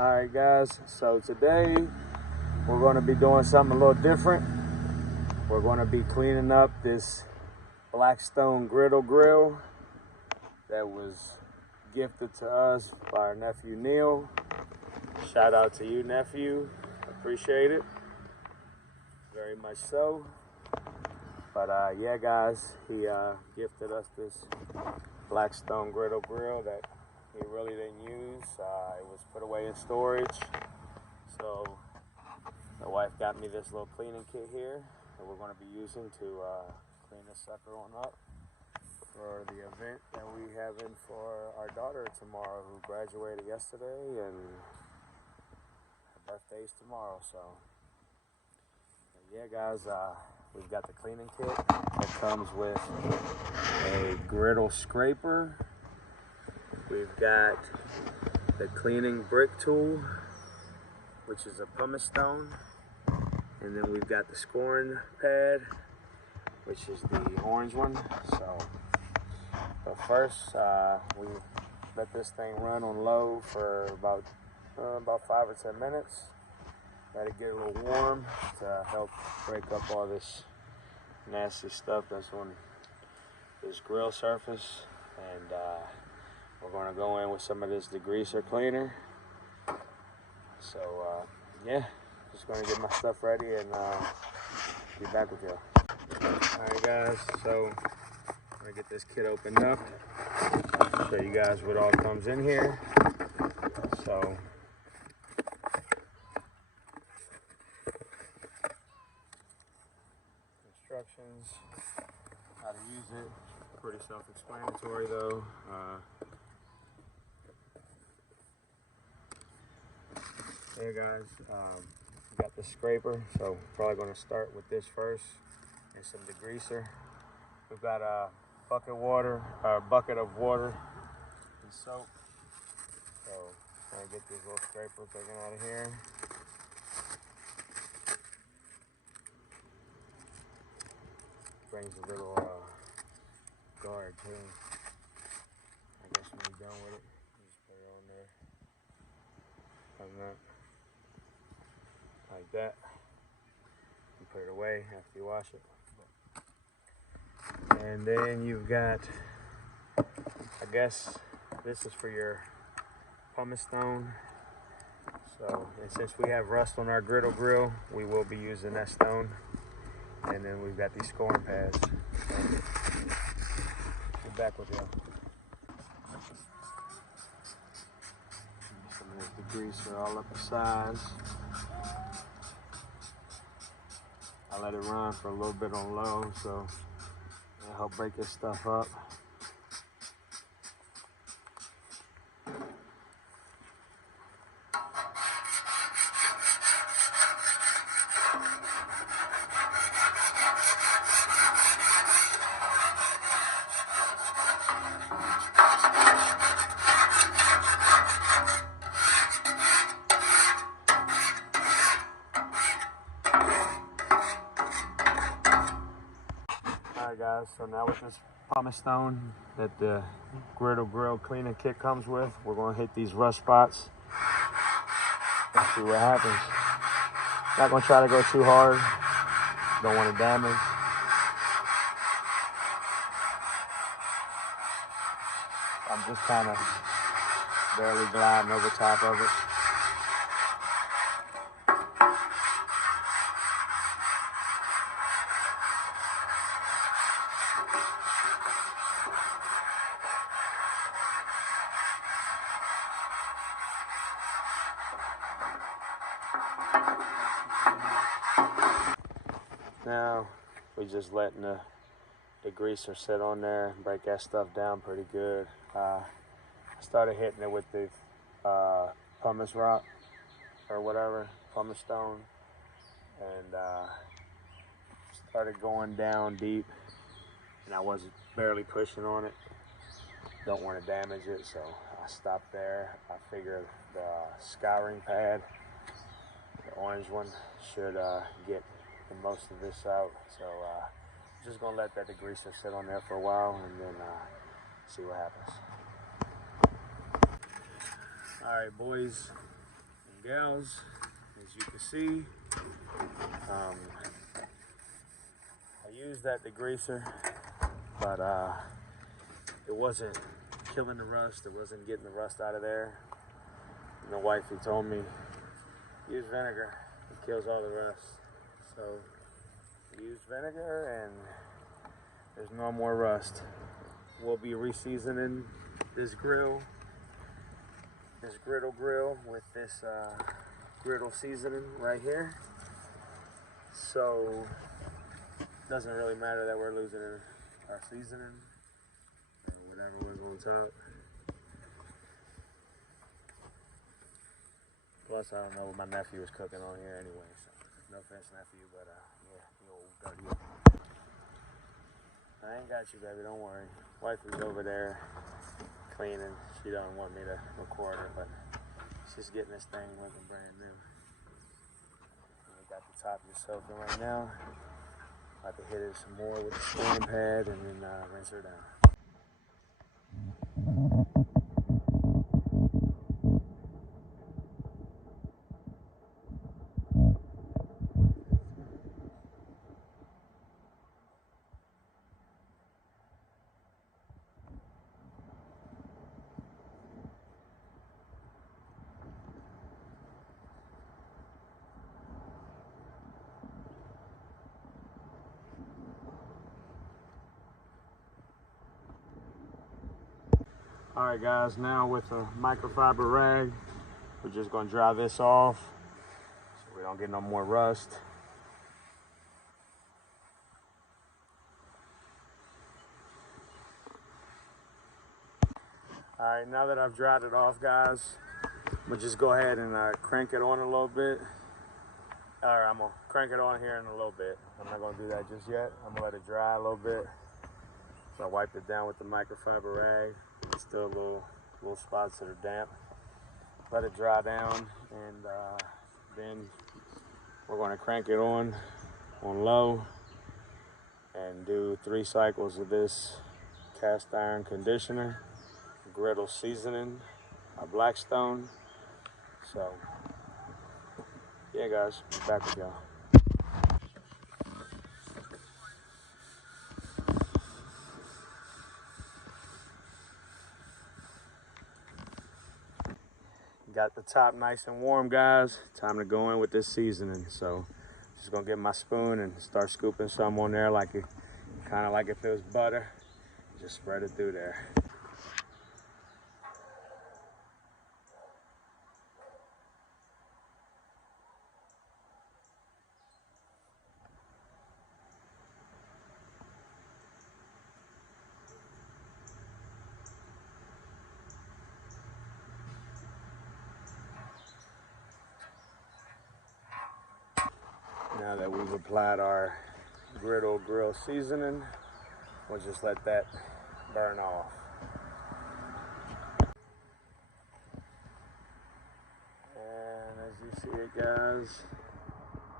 Alright guys, so today we're going to be doing something a little different. We're going to be cleaning up this Blackstone Griddle grill that was gifted to us by our nephew Neil. Shout out to you, nephew. Appreciate it very much so. But yeah guys, he gifted us this Blackstone Griddle grill that he really didn't use. It was put away in storage. So the wife got me this little cleaning kit here that we're going to be using to clean this sucker on up for the event that we having for our daughter tomorrow, who graduated yesterday, and her birthday's tomorrow. So yeah guys, we've got the cleaning kit that comes with a griddle scraper. We've got the cleaning brick tool, which is a pumice stone. And then we've got the scoring pad, which is the orange one. So, but first, we let this thing run on low for about 5 or 10 minutes. Let it get a little warm to help break up all this nasty stuff that's on this grill surface. And we're going to go in with some of this degreaser cleaner. So yeah, just going to get my stuff ready and be back with y'all. Alright guys, so I'm going to get this kit opened up, show you guys what all comes in here. So instructions, how to use it, pretty self-explanatory though. Hey guys, we got the scraper, so probably going to start with this first and some degreaser. We've got a bucket of water and soap. So I'm gonna get this little scraper taken out of here. Brings a little guard too. I guess when you're done with it, you just put it on there. Like that. Like that. You put it away after you wash it. And then you've got, I guess this is for your pumice stone. So, and since we have rust on our griddle grill, we will be using that stone. And then we've got these scoring pads. We're back with y'all. Some of this degreaser all up the sides. I let it run for a little bit on low, so it'll help break this stuff up. Alright guys, so now with this pumice stone that the Griddle grill cleaning kit comes with, we're going to hit these rust spots and see what happens. Not going to try to go too hard, don't want to damage. I'm just kind of barely gliding over top of it. Now we're just letting the degreaser sit on there and break that stuff down pretty good. I started hitting it with the pumice rock or whatever, pumice stone, and started going down deep, and I was barely pushing on it. Don't want to damage it, so I stopped there. I figured the scouring pad, the orange one, should get the most of this out. So just gonna let that degreaser sit on there for a while and then see what happens. All right, boys, gals, as you can see. I used that degreaser, but it wasn't killing the rust. It wasn't getting the rust out of there. And the wifey told me, use vinegar. It kills all the rust. So I used vinegar and there's no more rust. We'll be re-seasoning this grill, this griddle grill, with this griddle seasoning right here. So it doesn't really matter that we're losing our seasoning or whatever was on top. Plus, I don't know what my nephew was cooking on here anyway, so no offense, nephew, but yeah, you old dirty. I ain't got you, baby, don't worry. Wife is over there cleaning. She don't want me to record her, but she's getting this thing looking brand new. We got the top just soaking right now. About to hit it some more with the stain pad and then rinse her down. All right, guys, now with a microfiber rag, we're just gonna dry this off so we don't get no more rust. All right, now that I've dried it off, guys, I'm gonna just go ahead and crank it on a little bit. All right, I'm gonna crank it on here in a little bit. I'm not gonna do that just yet. I'm gonna let it dry a little bit. So I wiped it down with the microfiber rag. It's still little spots that are damp. Let it dry down, and then we're going to crank it on low and do 3 cycles of this cast iron conditioner, griddle seasoning, Blackstone. So yeah, guys, back with y'all. Got the top nice and warm, guys. Time to go in with this seasoning. So just gonna get my spoon and start scooping some on there, like it, kind of like if it was butter. Just spread it through there. Now that we've applied our griddle grill seasoning, we'll just let that burn off. And as you see it, guys,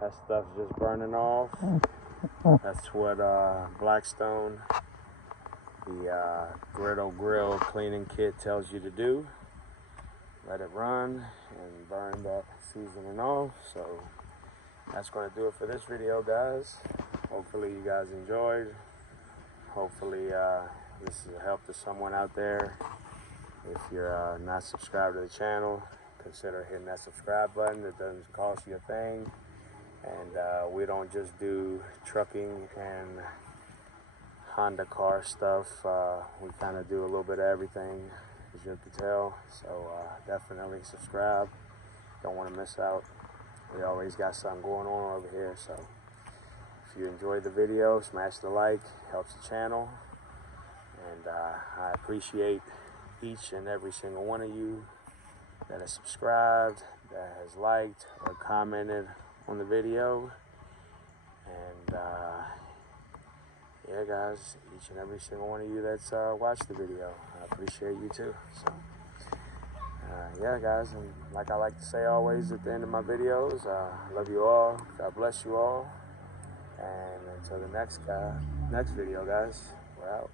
that stuff's just burning off. That's what Blackstone, the griddle grill cleaning kit, tells you to do. Let it run and burn that seasoning off. So that's going to do it for this video, guys. Hopefully you guys enjoyed. Hopefully this is a help to someone out there. If you're not subscribed to the channel, consider hitting that subscribe button. It doesn't cost you a thing. And we don't just do trucking and Honda car stuff. We kind of do a little bit of everything, as you can tell. So definitely subscribe. Don't want to miss out. We always got something going on over here. So if you enjoyed the video, smash the like, helps the channel. And I appreciate each and every single one of you that has subscribed, that has liked or commented on the video. And yeah, guys, each and every single one of you that's watched the video, I appreciate you too. So yeah, guys, and like I like to say always at the end of my videos, I love you all, God bless you all, and until the next video, guys, we're out.